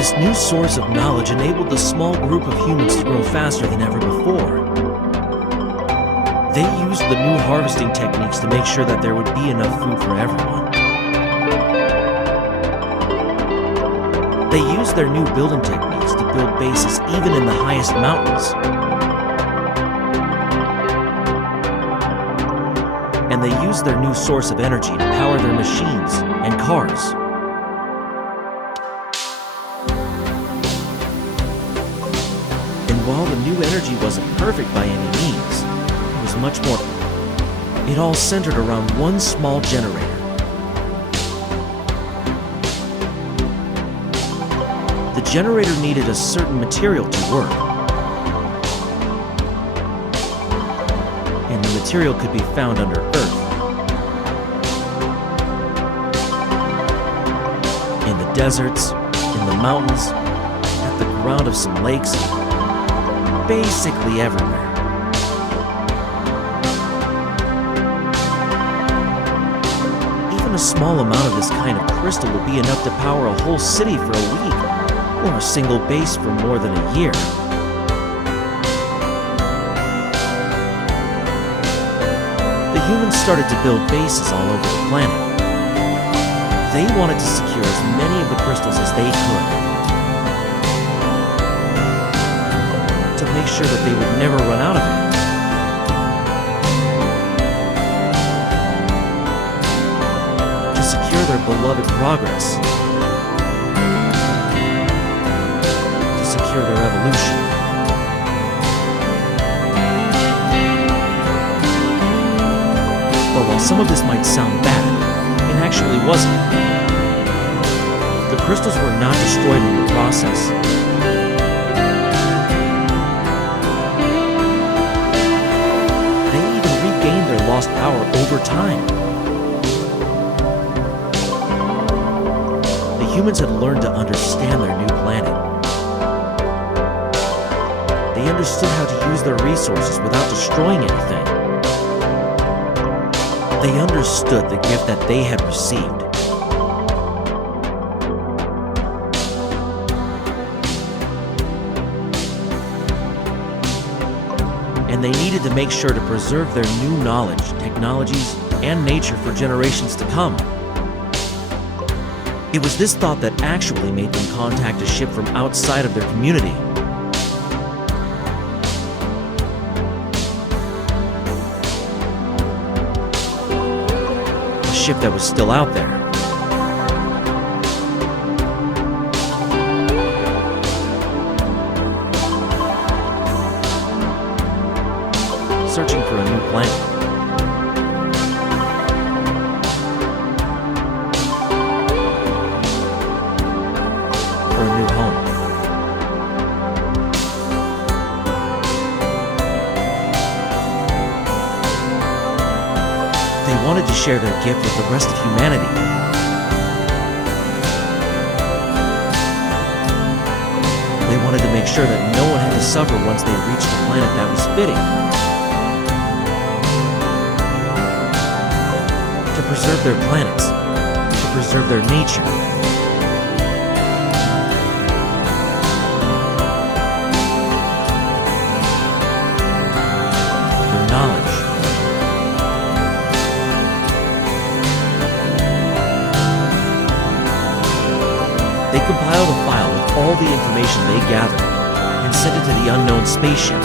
This new source of knowledge enabled the small group of humans to grow faster than ever before. They used the new harvesting techniques to make sure that there would be enough food for everyone. They used their new building techniques to build bases even in the highest mountains. And they used their new source of energy to power their machines and cars. And while the new energy wasn't perfect by any means, it was much more. It all centered around one small generator. The generator needed a certain material to work. And the material could be found under Earth, in the deserts, in the mountains, at the ground of some lakes, basically everywhere. Even a small amount of this kind of crystal would be enough to power a whole city for a week, or a single base for more than a year. The humans started to build bases all over the planet. They wanted to secure as many of the crystals as they could, to make sure that they would never run out of it. To secure their beloved progress. Their evolution. But while some of this might sound bad, it actually wasn't. The crystals were not destroyed in the process. They even regained their lost power over time. The humans had learned to understand their new planet. They understood how to use their resources without destroying anything. They understood the gift that they had received. And they needed to make sure to preserve their new knowledge, technologies, and nature for generations to come. It was this thought that actually made them contact a ship from outside of their community. Ship that was still out there. Searching for a new planet. For a new home. They wanted to share their gift with the rest of humanity. They wanted to make sure that no one had to suffer once they reached a planet that was fitting. To preserve their planets, to preserve their nature. Their knowledge. They compiled a file with all the information they gathered and sent it to the unknown spaceship.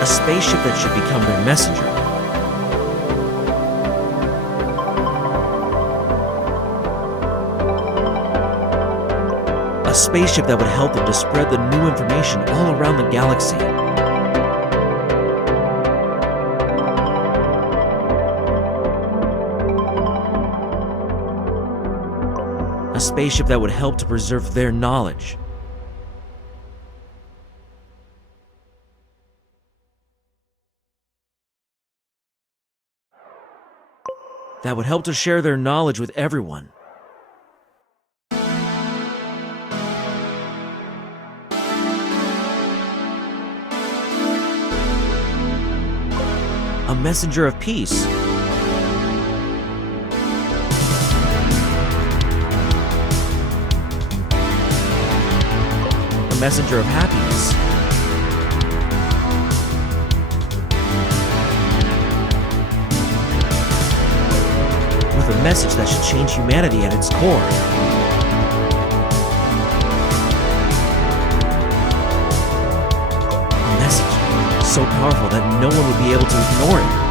A spaceship that should become their messenger. A spaceship that would help them to spread the new information all around the galaxy. A spaceship that would help to preserve their knowledge. That would help to share their knowledge with everyone. A messenger of peace. messenger of happiness. With a message that should change humanity at its core. A message so powerful that no one would be able to ignore it.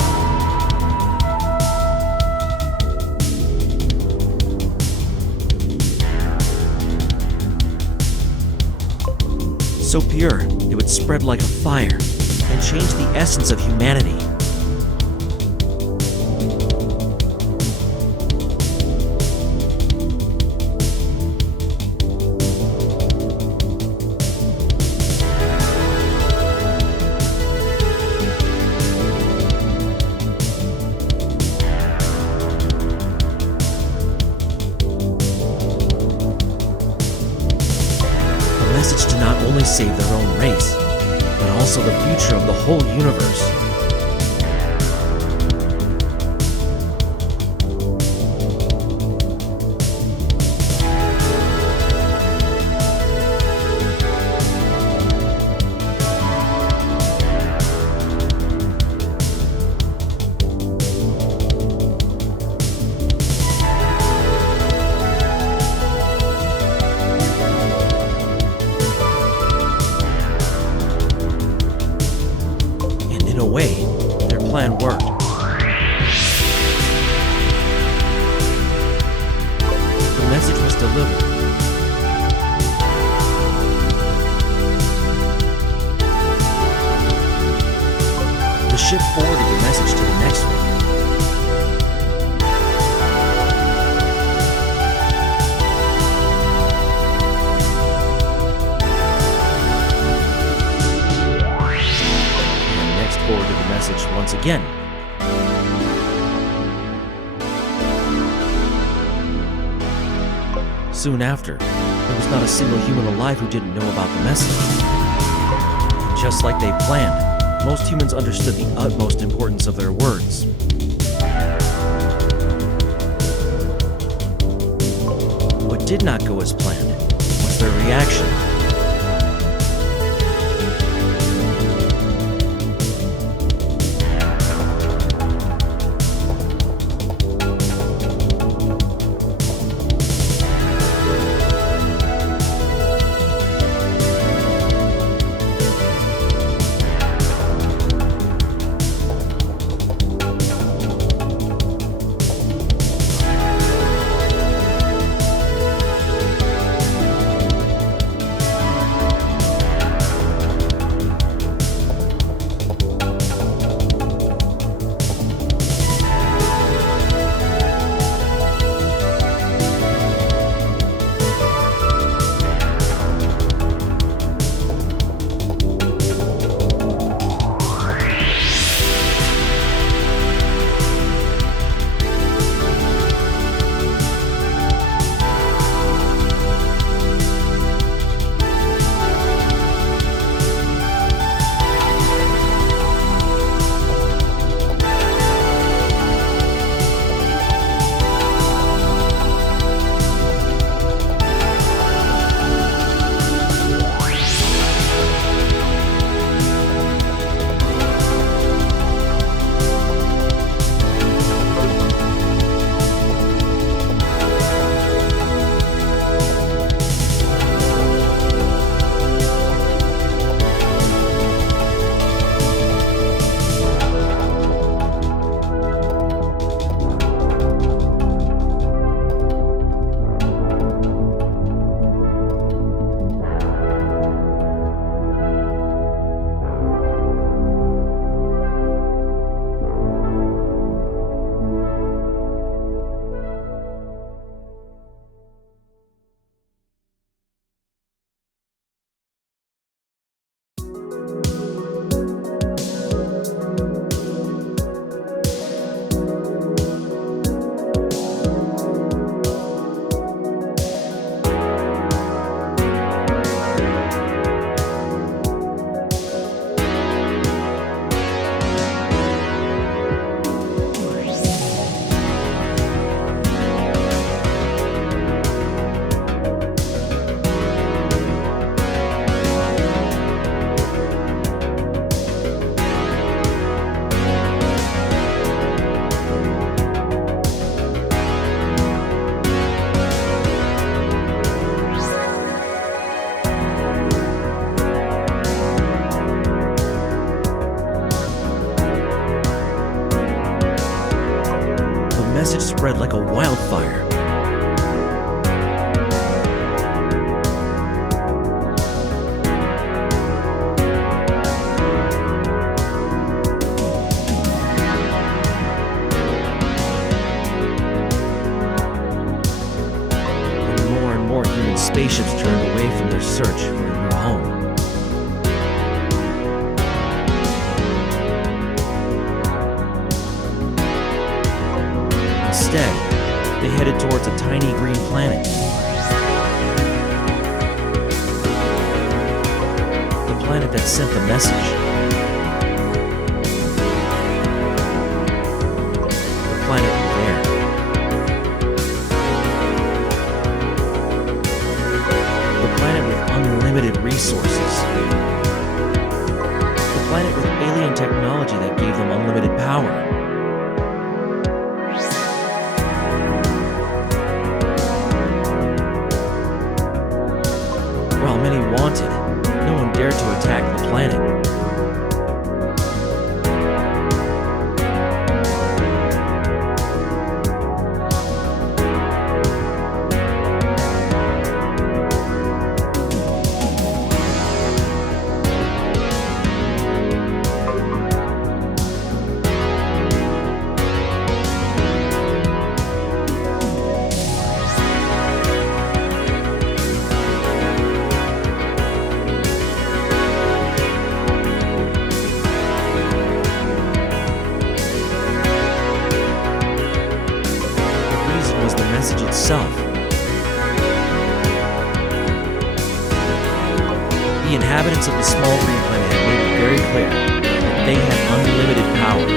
So pure, it would spread like a fire and change the essence of humanity. Message to not only save their own race, but also the future of the whole universe. In a way, their plan worked. The message was delivered. The ship forwarded the message to the next one. Forwarded the message once again. Soon after, there was not a single human alive who didn't know about the message. Just like they planned, most humans understood the utmost importance of their words. What did not go as planned was their reaction. message spread like a wildfire. And more human spaceships turned away from their search for a new home. Instead, they headed towards a tiny green planet. The planet that sent the message. The planet there. The planet with unlimited resources. The planet with alien technology that gave them unlimited power. While many wanted, no one dared to attack the planet. The message itself. The inhabitants of the small green planet had made it very clear that they had unlimited power.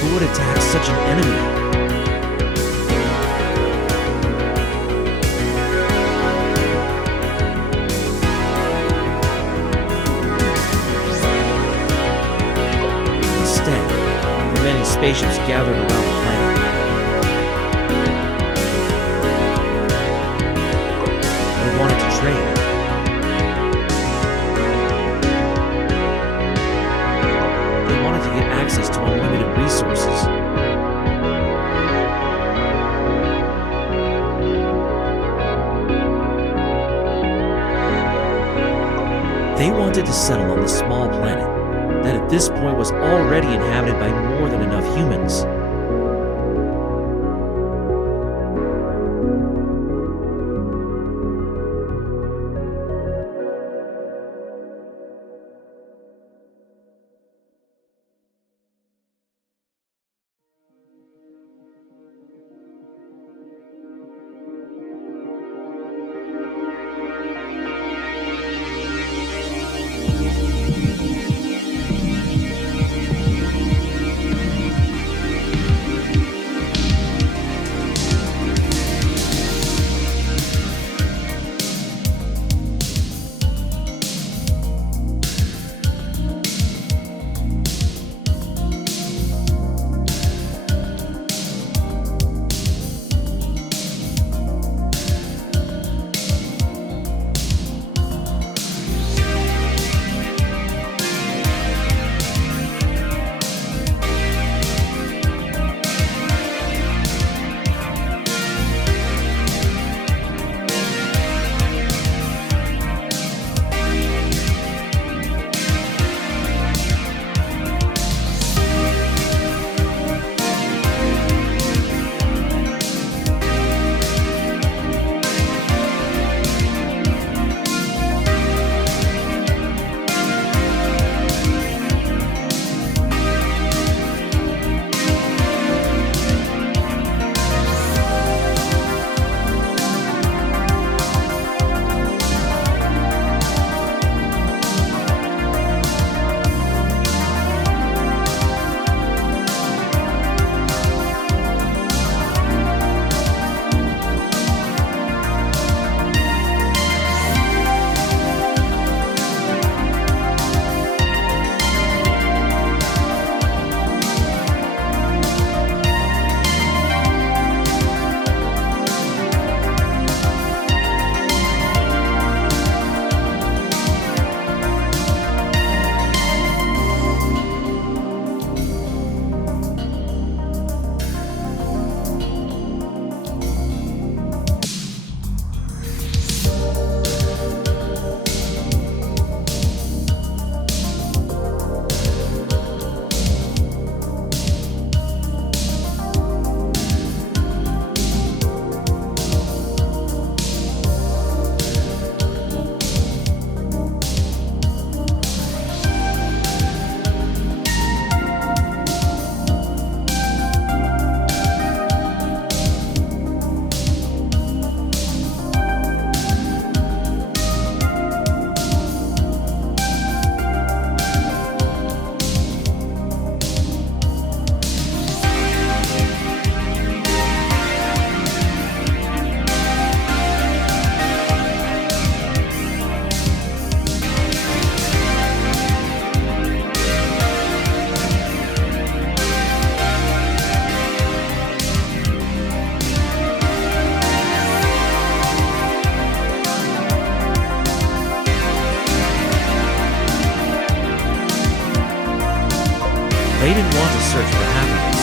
Who would attack such an enemy? Instead, the many spaceships gathered around the planet. They wanted to trade. They wanted to get access to unlimited resources. They wanted to settle on the small planet that at this point was already inhabited by more than enough humans. search for happiness.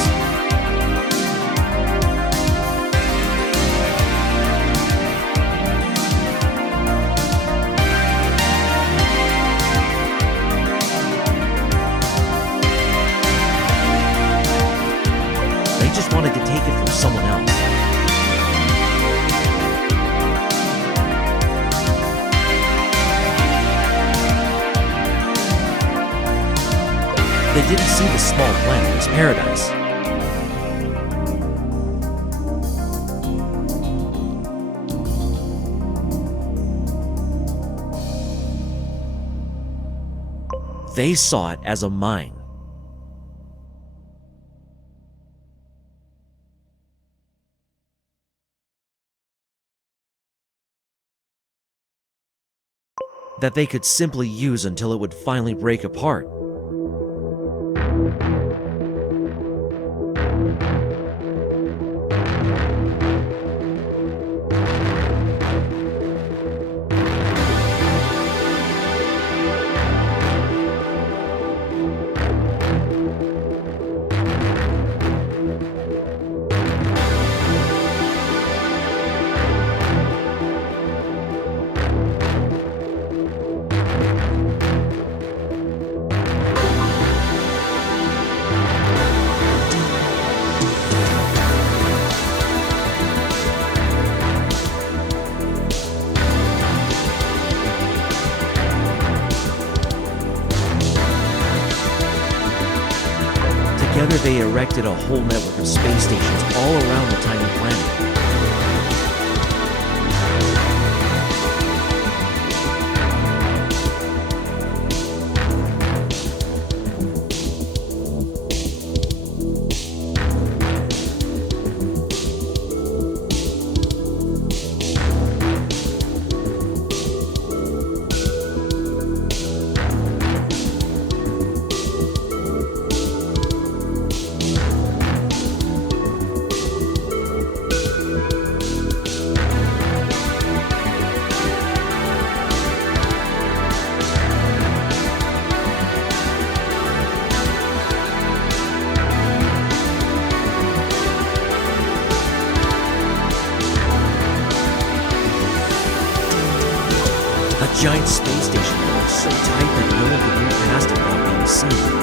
They just wanted to take it from someone else. They didn't see the small planet as paradise. They saw it as a mine. That they could simply use until it would finally break apart. Together they erected a whole network of space stations all around the tiny planet. A giant space station that was so tight that no one could move past it without being seen.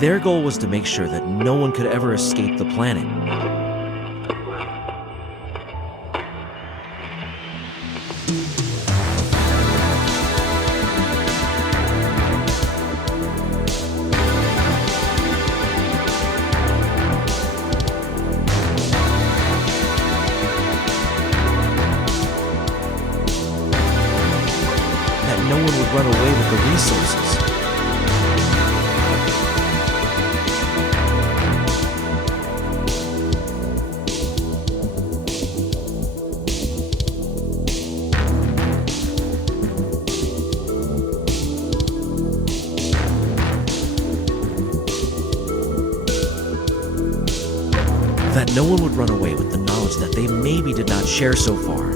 Their goal was to make sure that no one could ever escape the planet. That no one would run away with the resources. That no one would run away with the knowledge that they maybe did not share so far.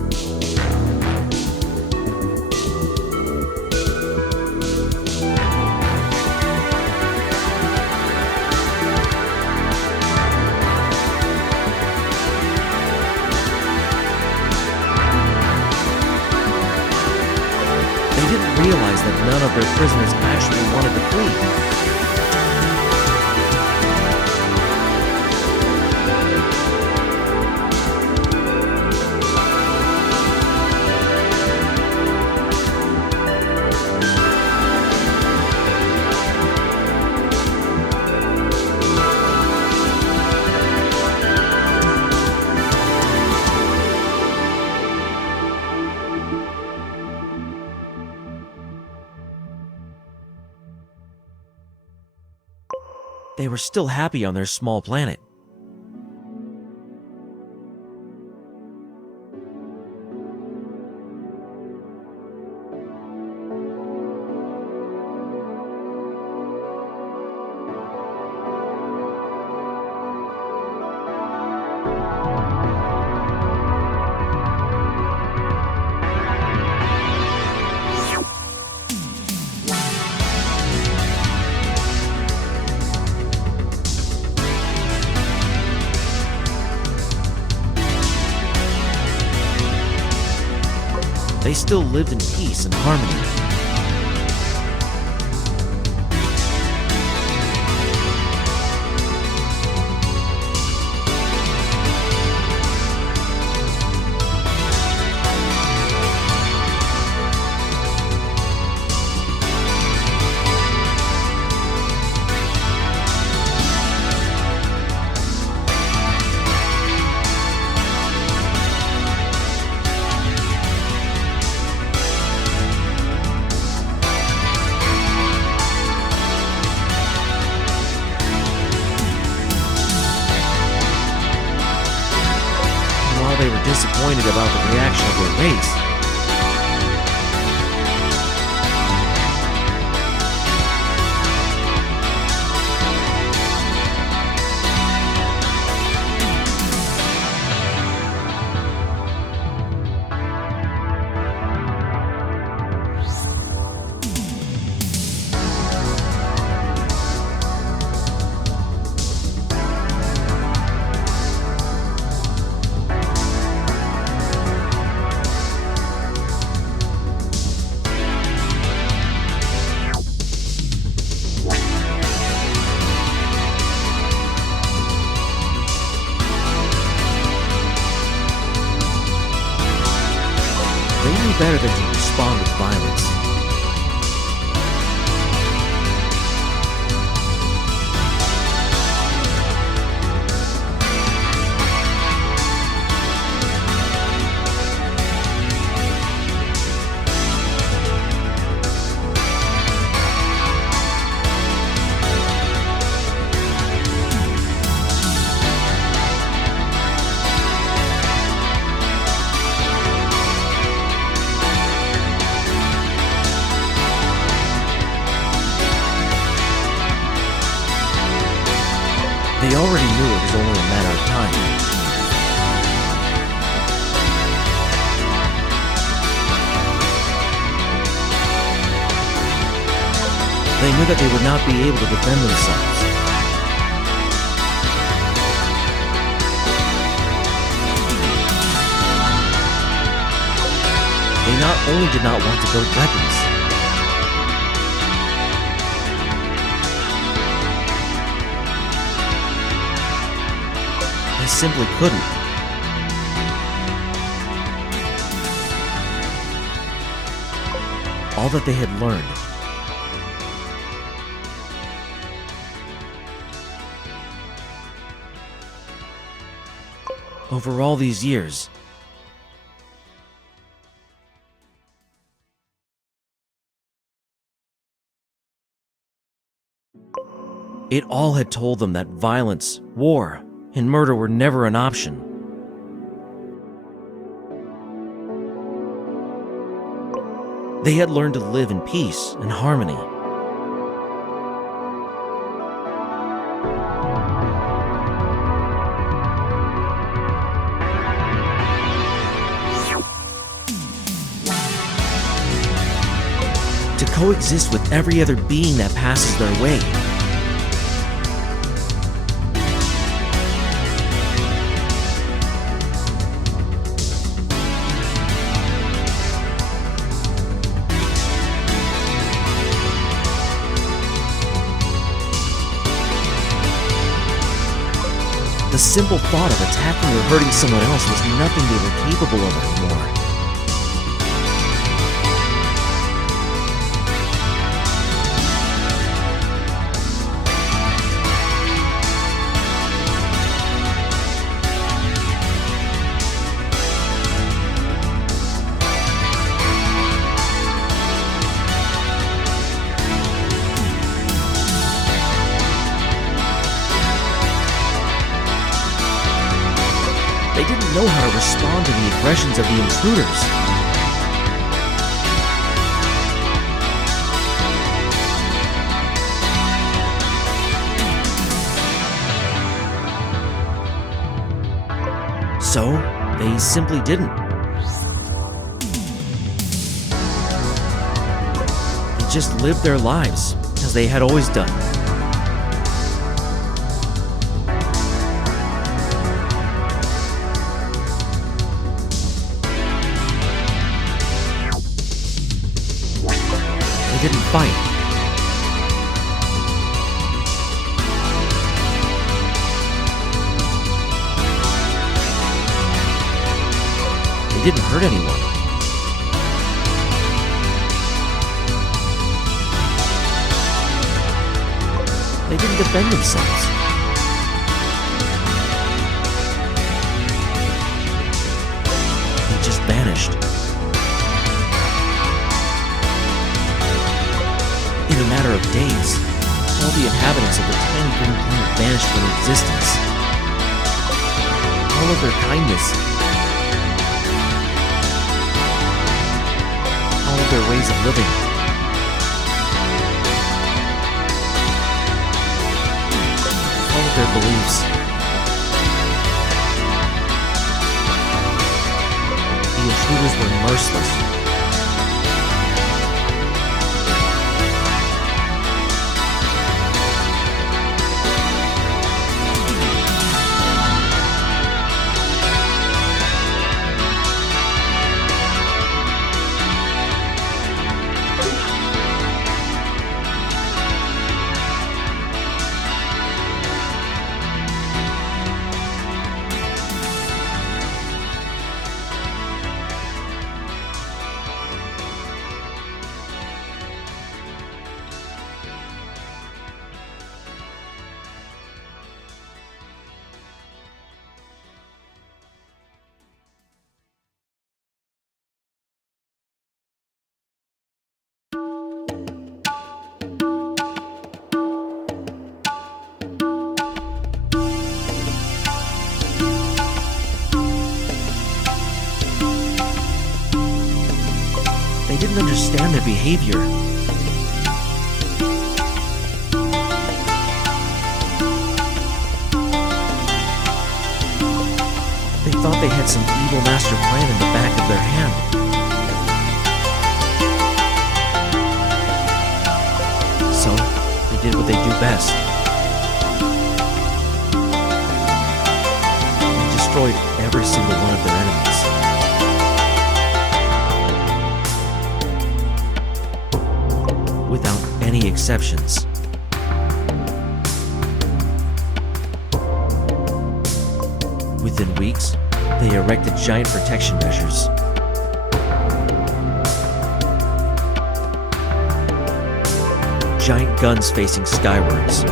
They didn't realize that none of their prisoners actually wanted to flee. they were still happy on their small planet. They still lived in peace and harmony. They were disappointed about the reaction of their race. They knew better than to respond with violence. They already knew it was only a matter of time. They knew that they would not be able to defend themselves. They not only did not want to build weapons, they simply couldn't. All that they had learned over all these years, it all had told them that violence, war, and murder were never an option. They had learned to live in peace and harmony. To coexist with every other being that passes their way. The simple thought of attacking or hurting someone else was nothing they were capable of anymore. didn't know how to respond to the aggressions of the intruders. So, they simply didn't. They just lived their lives, as they had always done. They didn't fight. They didn't hurt anyone. They didn't defend themselves. They just vanished. In a matter of days, all the inhabitants of the tiny green planet vanished from existence. All of their kindness, all of their ways of living, all of their beliefs. The intruders were merciless. They didn't understand their behavior. They thought they had some evil master plan in the back of their hand. So, they did what they do best. They destroyed every single one of their enemies. Without any exceptions. Within weeks, they erected giant protection measures. Giant guns facing skywards.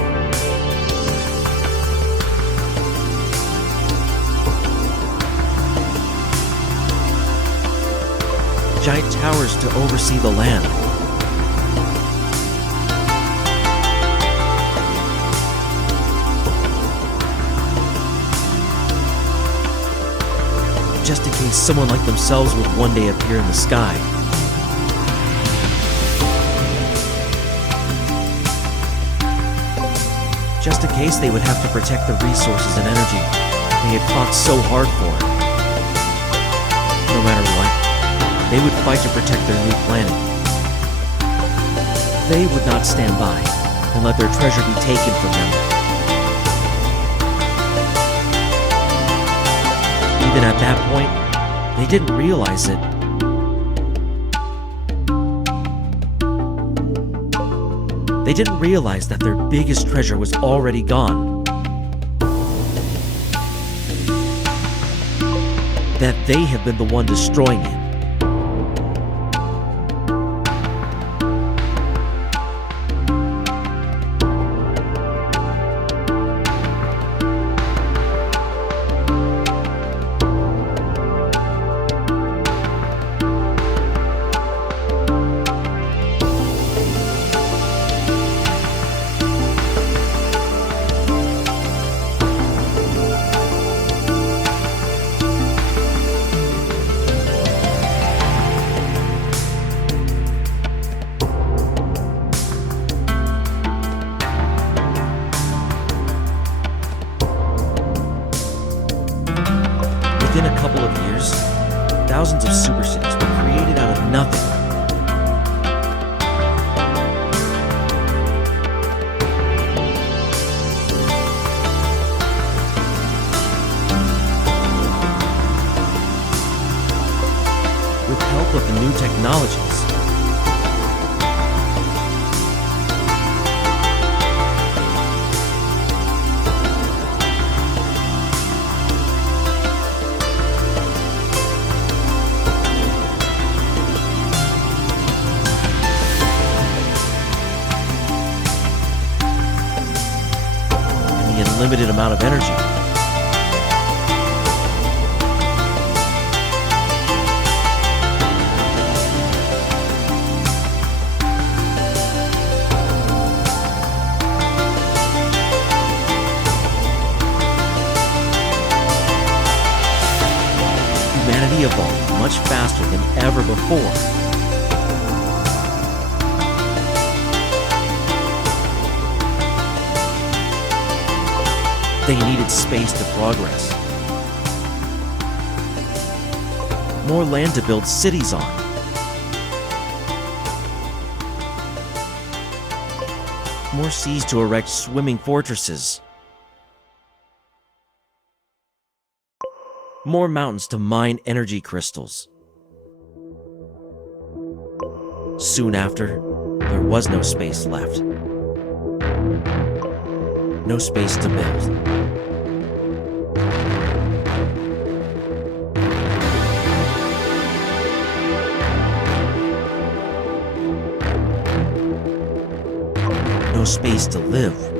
Giant towers to oversee the land. Just in case someone like themselves would one day appear in the sky. Just in case they would have to protect the resources and energy they had fought so hard for. No matter what, they would fight to protect their new planet. They would not stand by and let their treasure be taken from them. Even at that point, they didn't realize it. They didn't realize that their biggest treasure was already gone. That they have been the one destroying it. thousands of super cities were created out of nothing. With help of the new technologies, limited amount of energy. Humanity evolved much faster than ever before. They needed space to progress. More land to build cities on. More seas to erect swimming fortresses. More mountains to mine energy crystals. Soon after, there was no space left. No space to build. No space to live.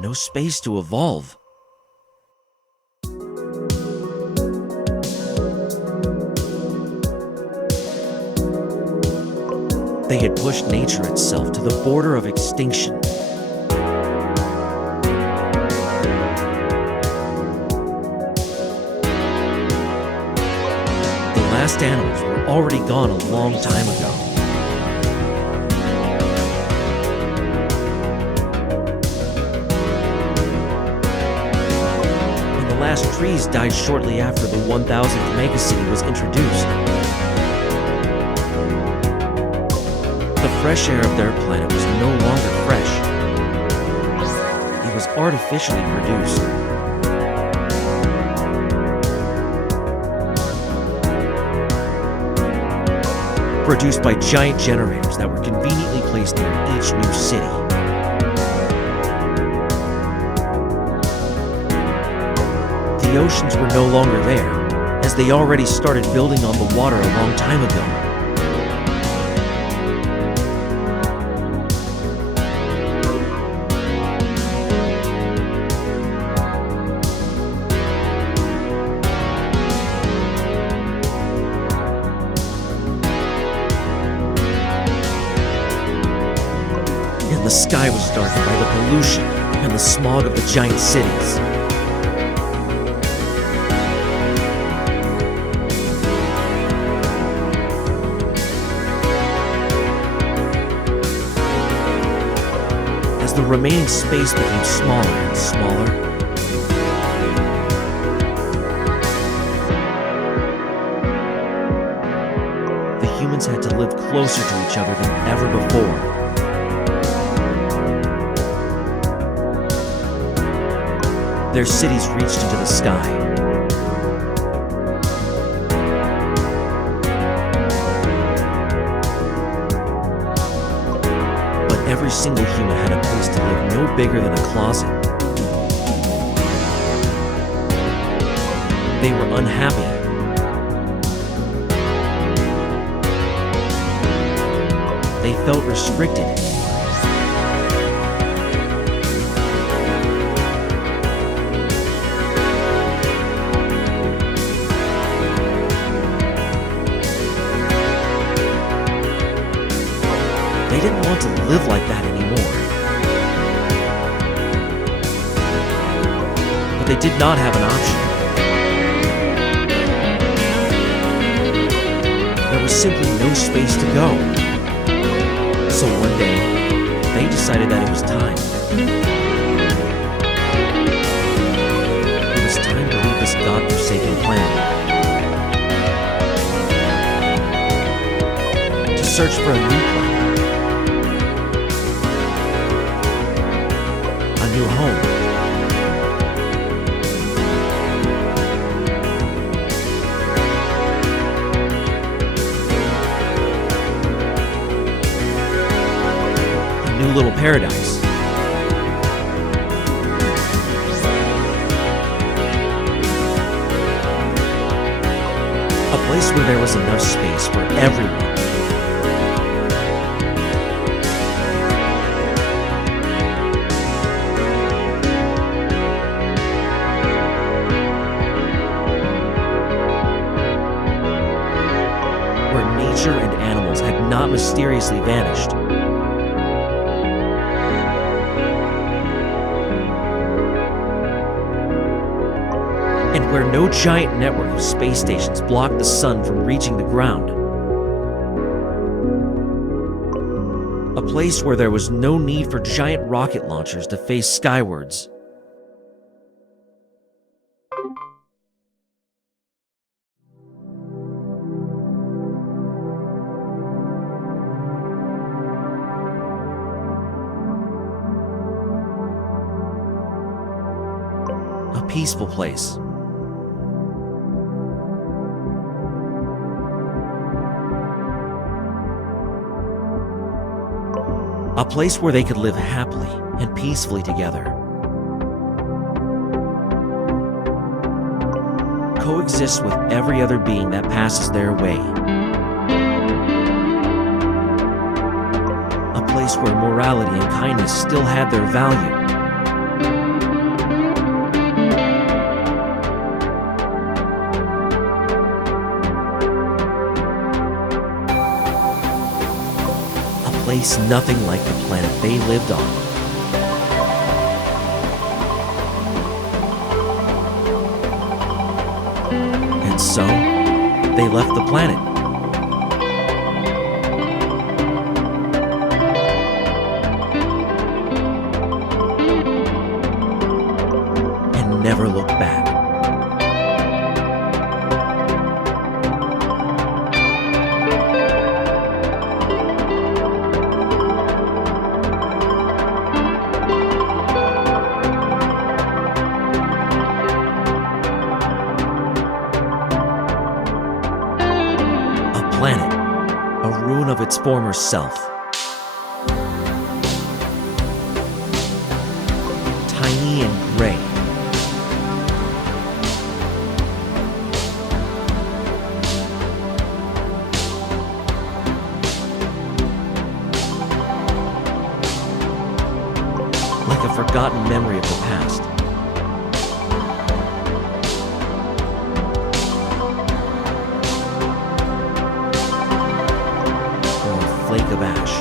no space to evolve. They had pushed nature itself to the border of extinction. The last animals were already gone a long time ago. And the last trees died shortly after the 1000th megacity was introduced. The fresh air of their planet was no longer fresh. It was artificially produced. Produced by giant generators that were conveniently placed near each new city. The oceans were no longer there, as they already started building on the water a long time ago. The sky was darkened by the pollution and the smog of the giant cities. As the remaining space became smaller and smaller, the humans had to live closer to each other than ever before. Their cities reached into the sky. But every single human had a place to live no bigger than a closet. They were unhappy. They felt restricted. They didn't want to live like that anymore. But they did not have an option. There was simply no space to go. So one day, they decided that it was time. It was time to leave this godforsaken planet. To search for a new planet. New home. A new little paradise. A place where there was enough space for everyone. Nature and animals had not mysteriously vanished. And where no giant network of space stations blocked the sun from reaching the ground. A place where there was no need for giant rocket launchers to face skywards. A peaceful place. A place where they could live happily and peacefully together. Coexist with every other being that passes their way. A place where morality and kindness still had their value. place nothing like the planet they lived on. And so, they left the planet. And never looked back. Planet, a ruin of its former self. Tiny and gray. Like a forgotten memory of the past. Flake of ash.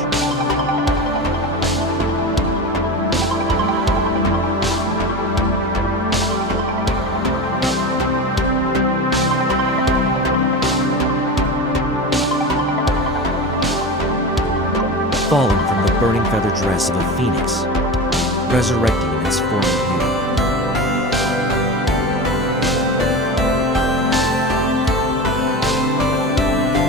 Fallen from the burning feather dress of a phoenix, resurrecting in its former beauty.